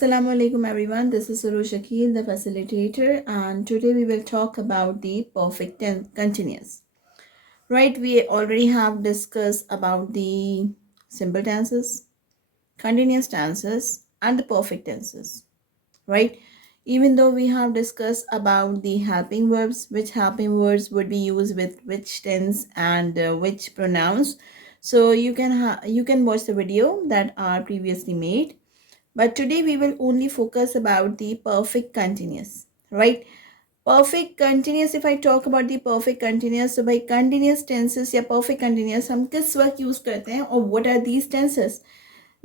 Assalamu alaikum everyone. This is Suru Shakil, the facilitator, and today we will talk about the perfect continuous. Right, we already have discussed about the simple tenses, continuous tenses, and the perfect tenses. Right, even though we have discussed about the helping verbs, which helping words would be used with which tense and which pronouns. So you can watch the video that are previously made, but today we will only focus about the perfect continuous, right? Perfect continuous, if I talk about the perfect continuous, so by continuous tenses या perfect continuous हम किस वक्त use करते हैं और what are these tenses?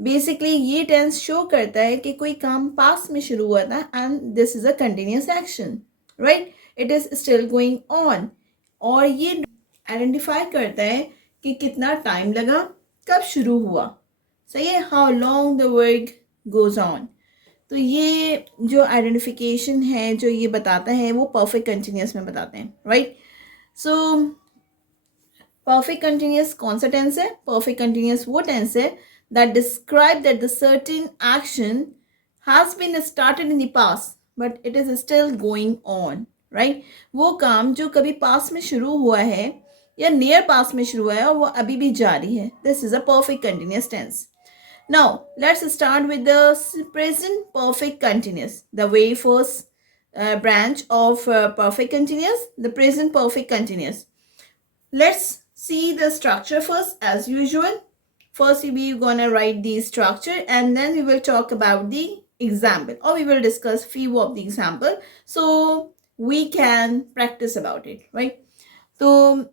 Basically ये tense show करता है कि कोई काम पास में शुरू हुआ था and this is a continuous action, right? It is still going on, और ये आइडेंटिफाई करता है कि कितना टाइम लगा, कब शुरू हुआ, सही है, how long the work goes on. तो ये जो आइडेंटिफिकेशन है, जो ये बताता है, वो परफेक्ट कंटिन्यूस में बताते हैं, राइट? सो परफेक्ट कंटिन्यूस कौन सा टेंस है? परफेक्ट कंटिन्यूस वो टेंस है that describe that the certain action has been started in the past but it is still going on, right? वो काम जो कभी पास में शुरू हुआ है या नियर पास में शुरू हुआ है और वो अभी भी जारी है, this is a perfect continuous tense. Now let's start with the present perfect continuous, the very first branch of perfect continuous, the present perfect continuous. Let's see the structure first as usual. First, we're gonna write the structure and then we will talk about the example, or we will discuss few of the example so we can practice about it, right? So,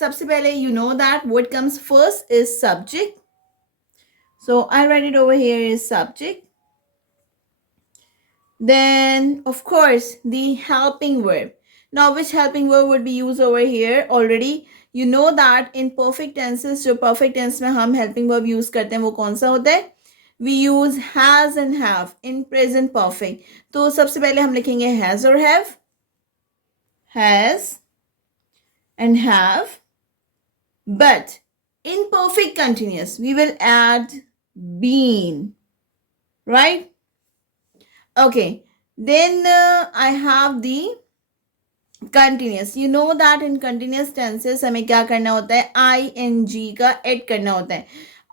सबसे पहले you know that what comes first is subject. So, I write it over here is subject. Then, of course, the helping verb. Now, which helping verb would be used over here? Already you know that in perfect tenses, जो perfect tense में हम helping verb use करते हैं वो कौन सा होता है? We use has and have in present perfect. तो सबसे पहले हम लिखेंगे has और have, has and have. But in perfect continuous we will add been, right? Okay, then I have the continuous. You know that in continuous tenses हमें क्या करना होता है? ing का ऐड करना होता है.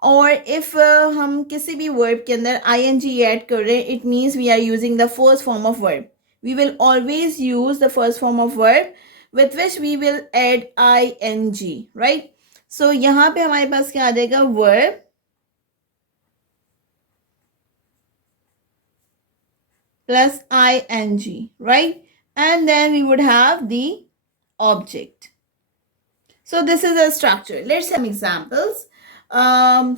और if हम किसी भी verb के अंदर ing ऐड कर रहे हैं, it means we are using the first form of verb. We will always use the first form of verb with which we will add ing, right? So यहाँ पे हमारे पास क्या आ जाएगा? Verb plus ing, right? And then we would have the object. So this is a structure. Let's have some examples.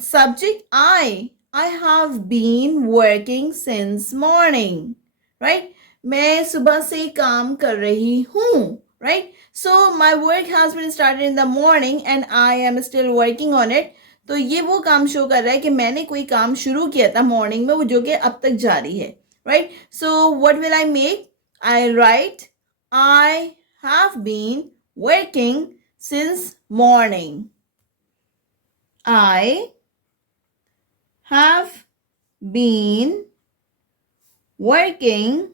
Subject I have been working since morning, right? मैं सुबह से काम कर रही हूँ, right? So my work has been started in the morning and I am still working on it. तो ये वो काम शो कर रहा है कि मैंने कोई काम शुरू किया था मॉर्निंग में, वो जो कि अब तक जारी है, right? So what will I make? I write I have been working since morning. I have been working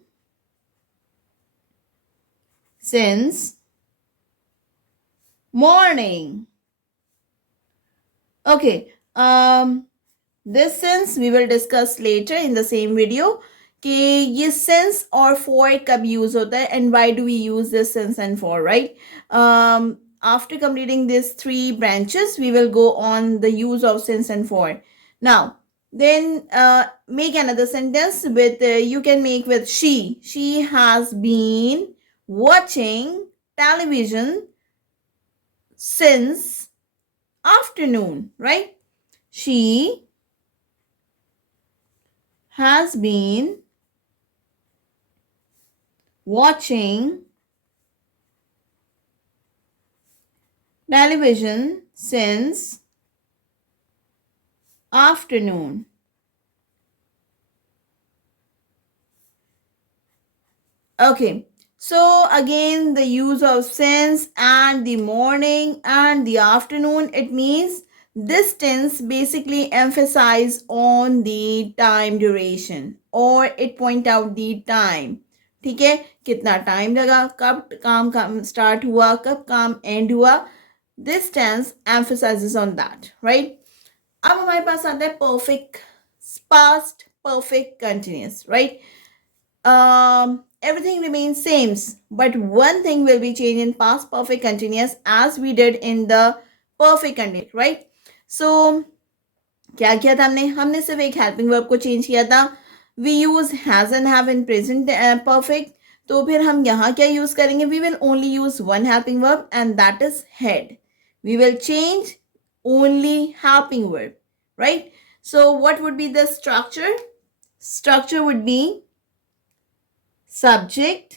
since morning. Okay, this since we will discuss later in the same video कि ये since और for कब use होता है and why do we use this since and for, right? After completing these three branches, we will go on the use of since and for. Now, then make another sentence with, you can make with she. She has been watching television since afternoon, right? She has been watching television since afternoon. Okay, so again the use of since and the morning and the afternoon, it means this tense basically emphasize on the time duration or it point out the time. ठीक है, कितना time लगा, कब काम start हुआ, कब काम end हुआ. This tense emphasizes on that, right? अब हमारे पास आता है perfect past perfect continuous, right? Everything remains same, but one thing will be changed in past perfect continuous as we did in the perfect continuous, right? So क्या किया था हमने सिर्फ एक हेल्पिंग वर्ब को चेंज किया था. We use has and have in present perfect. तो फिर हम यहाँ क्या यूज करेंगे? We will only use one helping verb and that is had. We will change only helping verb, right? So what would be the structure? Structure would be subject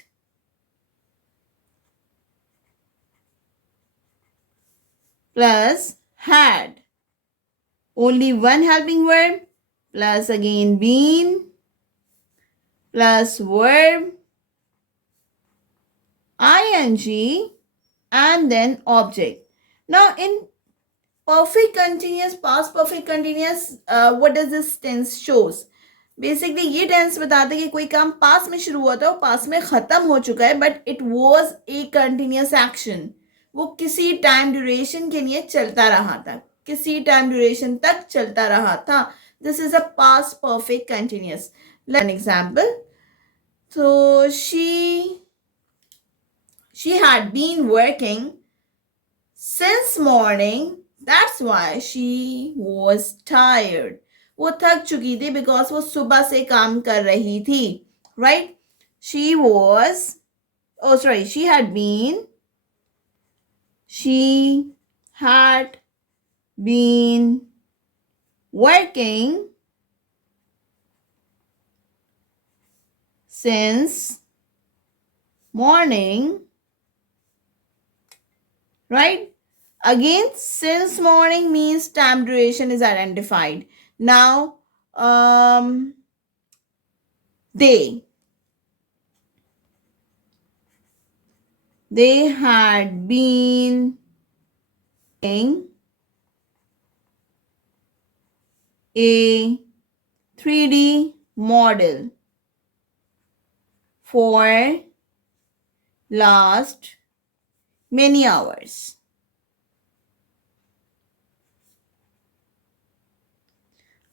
plus had, only one helping verb plus again been plus verb ing and then object. Now in perfect continuous, past perfect continuous, what does this tense shows? Basically ये tense बताते हैं कि कोई काम पास में शुरू हुआ था और पास में खत्म हो चुका है, but it was a continuous action. वो किसी टाइम ड्यूरेशन के लिए चलता रहा था, किसी टाइम ड्यूरेशन तक चलता रहा था. This is a past perfect continuous. An example. तो she had been working since morning, that's why she was tired. वो थक चुकी थी बिकॉज वो सुबह से काम कर रही थी, right? she had been working since morning, right? Again, since morning means time duration is identified. Now, they had been a 3D model for last many hours.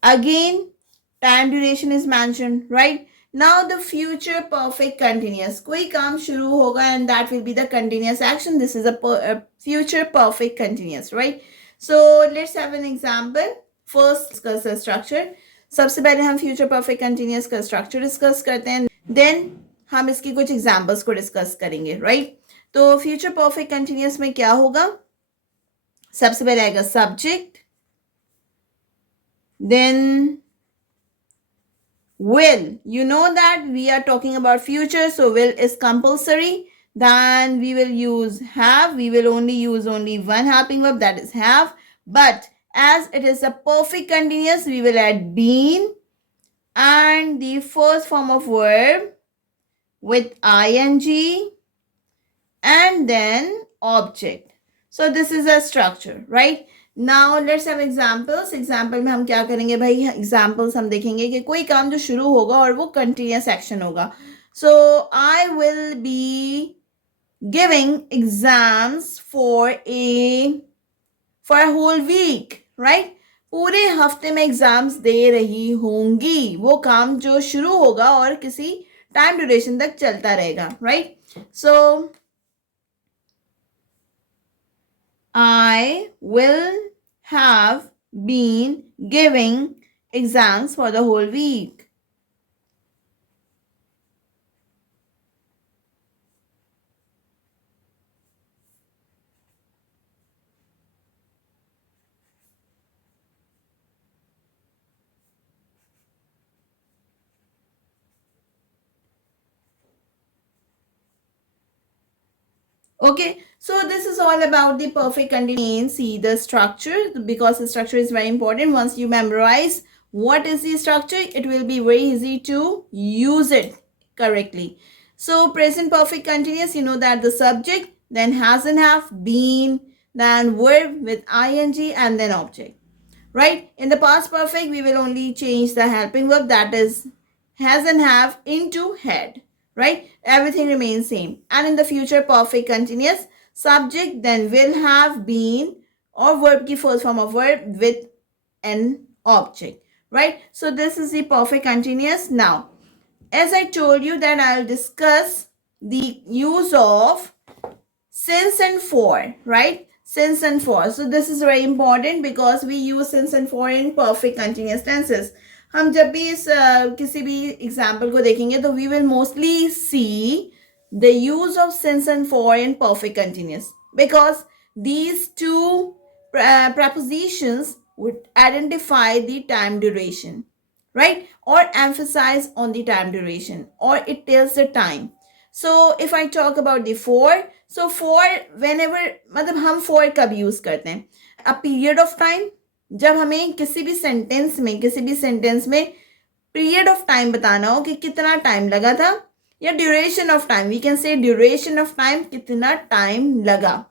Again, time duration is mentioned, right? Now the future perfect continuous. कोई काम शुरू होगा and that will be the continuous action. This is a future perfect continuous, right? So let's have an example. First discuss the structure. सबसे पहले हम future perfect continuous का structure discuss करते हैं. Then हम इसकी कुछ examples को discuss करेंगे, right? तो future perfect continuous में क्या होगा? सबसे पहले आएगा subject. Then will. You know that we are talking about future, so will is compulsory. Then we will use have. We will only use only one helping verb, that is have. But as it is a perfect continuous, we will add been and the first form of verb with ing and then object. So this is a structure, right? Now let's have examples. Example में हम क्या करेंगे भाई? Examples हम देखेंगे कि कोई काम जो शुरू होगा और वो continuous action होगा. So I will be giving exams for a whole week, right? पूरे हफ्ते में एग्जाम्स दे रही होंगी. वो काम जो शुरू होगा और किसी टाइम ड्यूरेशन तक चलता रहेगा, right? So I will have been giving exams for the whole week. Okay, so this is all about the perfect continuous. See the structure, because the structure is very important. Once you memorize what is the structure, it will be very easy to use it correctly. So present perfect continuous, you know that the subject, then has and have, been, then verb with ing and then object. right? In the past perfect, we will only change the helping verb, that is has and have, into had, right? Everything remains same. And in the future perfect continuous, subject then will have, been, or verb की first form of verb with an object, right? So this is the perfect continuous. Now, as I told you that I'll discuss the use of since and for, right? Since and for. So this is very important because we use since and for in perfect continuous tenses. हम जब भी इस किसी भी example को देखेंगे तो we will mostly see the use of since and for in perfect continuous because these two prepositions would identify the time duration, right? Or emphasize on the time duration, or it tells the time. So if I talk about the for, so for whenever, मतलब हम for कब use करते हैं? A period of time, जब हमें किसी भी sentence में पीरियड ऑफ टाइम बताना हो कि कितना टाइम लगा था, या duration of time, we can say duration of time, कितना टाइम लगा.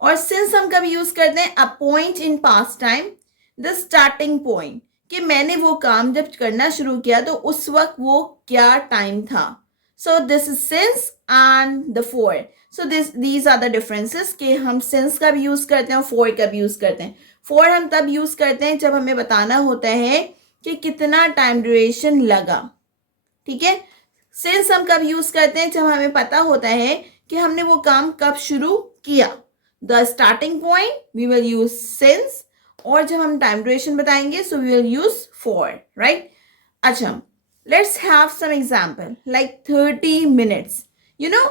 और सिंस हम कब यूज करते हैं? A point in past time, the starting point, कि मैंने वो काम जब करना शुरू किया तो उस वक्त वो क्या टाइम था. So this is since and the for. So these are the differences कि हम सिंस कब यूज करते हैं और फोर कब यूज करते हैं. फोर हम तब यूज करते हैं जब हमें बताना होता है कि कितना टाइम ड्यूरेशन लगा, ठीक है. सिंस हम कब यूज करते हैं? जब हमें पता होता है कि हमने वो काम कब शुरू किया. The starting point we will use since, और जब हम टाइम ड्यूरेशन बताएंगे so we will use for, right. अच्छा, let's have some example like 30 minutes. You know,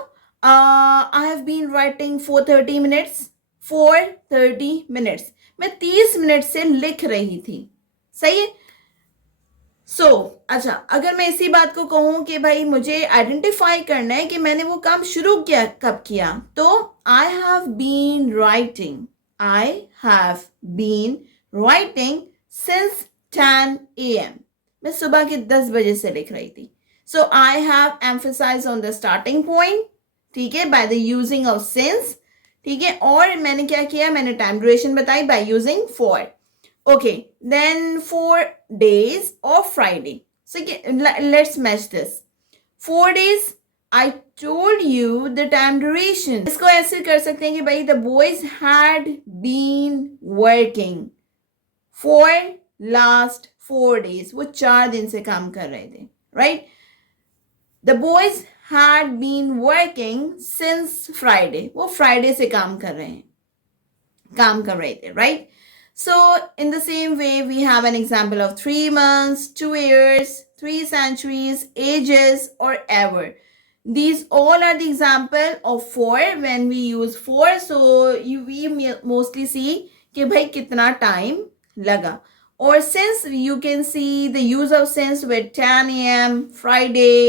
I have been writing for 30 minutes. For 30 minutes, मैं 30 minute से लिख रही थी. सही है. सो अच्छा, अगर मैं इसी बात को कहूं कि भाई मुझे आइडेंटिफाई करना है कि मैंने वो काम शुरू किया कब किया, तो I have been writing since 10 AM. मैं सुबह के 10 बजे से लिख रही थी. So I have emphasise on the starting point, ठीक है, by the using of since, ठीक है. और मैंने क्या किया? मैंने टाइम ड्यूरेशन बताई by using for. Okay, then 4 days of Friday. So let's match this. 4 days, I told you the time duration. इसको ऐसे कर सकते हैं कि भाई the boys had been working for last 4 days. वो 4 दिन से काम कर रहे थे, right? The boys had been working since Friday. वो Friday से काम कर रहे थे, right? So in the same way, we have an example of 3 months, 2 years, 3 centuries, ages, or ever. These all are the example of for when we use for. So we mostly see कि भाई कितना time लगा. Or since, you can see the use of since with 10 AM, Friday,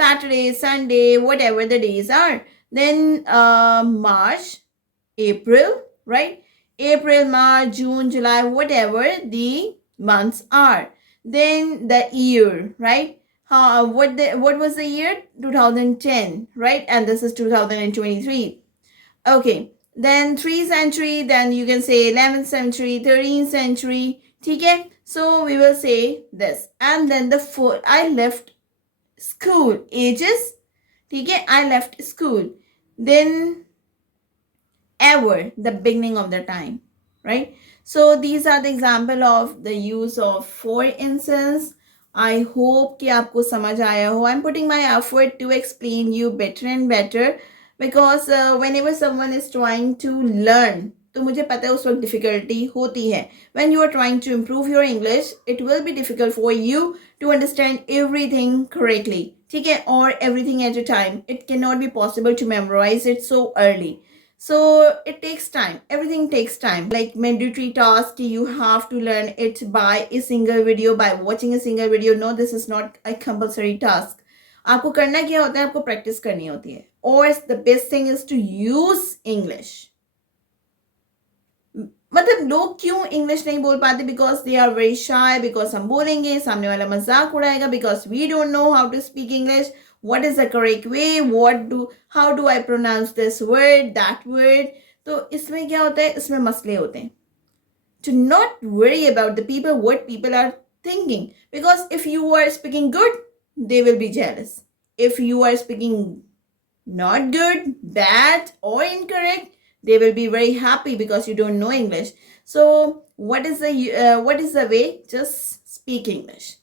Saturday, Sunday, whatever the days are. Then March, April, right? April, March, June, July, whatever the months are. Then the year, right? What was the year? 2010, right? And this is 2023. Okay. Then 3 century, then you can say 11th century, 13th century. Okay? So we will say this. And then the four, I left school. Ages. Okay? I left school. Then ever, the beginning of the time, right? So these are the example of the use of for instance. I hope कि आपको समझ आया हो. I'm putting my effort to explain you better and better because whenever someone is trying to learn, तो मुझे पता है उस वक्त difficulty होती है. When you are trying to improve your English, it will be difficult for you to understand everything correctly, ठीक है, or everything at a time. It cannot be possible to memorize it so early. So it takes time. Everything takes time. Like mandatory task, you have to learn it by a single video, by watching a single video. No, this is not a compulsory task. आपको करना क्या होता है? आपको practice करनी होती है. Or the best thing is to use English. मतलब लोग क्यों इंग्लिश नहीं बोल पाते? Because they are very shy. Because हम बोलेंगे, सामने वाला मजाक उड़ाएगा. Because we don't know how to speak English. What is the correct way? How do I pronounce this word, that word? तो इसमें क्या होता है? इसमें मसले होते हैं. to not worry about the people, what people are thinking. Because if you are speaking good, they will be jealous. If you are speaking not good, bad, or incorrect, they will be very happy because you don't know English. So what is the way? Just speak English.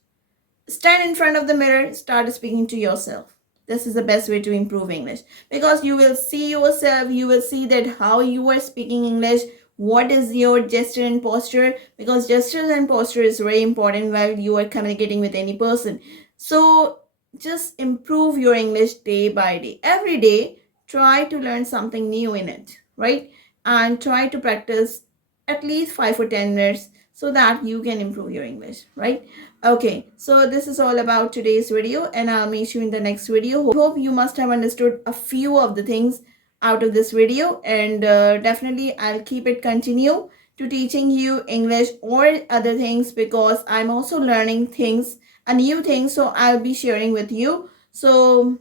Stand in front of the mirror, start speaking to yourself. This is the best way to improve English, because you will see yourself, you will see that how you are speaking English, what is your gesture and posture, because gestures and posture is very important while you are communicating with any person. So just improve your English day by day. Every day, try to learn something new in it, right? And try to practice at least 5 or 10 minutes so that you can improve your English, right? Okay, so this is all about today's video, and I'll meet you in the next video. Hope you must have understood a few of the things out of this video, and definitely I'll keep it continue to teaching you English or other things, because I'm also learning things, a new thing, so I'll be sharing with you. So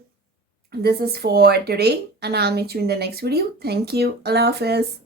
this is for today, and I'll meet you in the next video. Thank you. Allah Hafiz.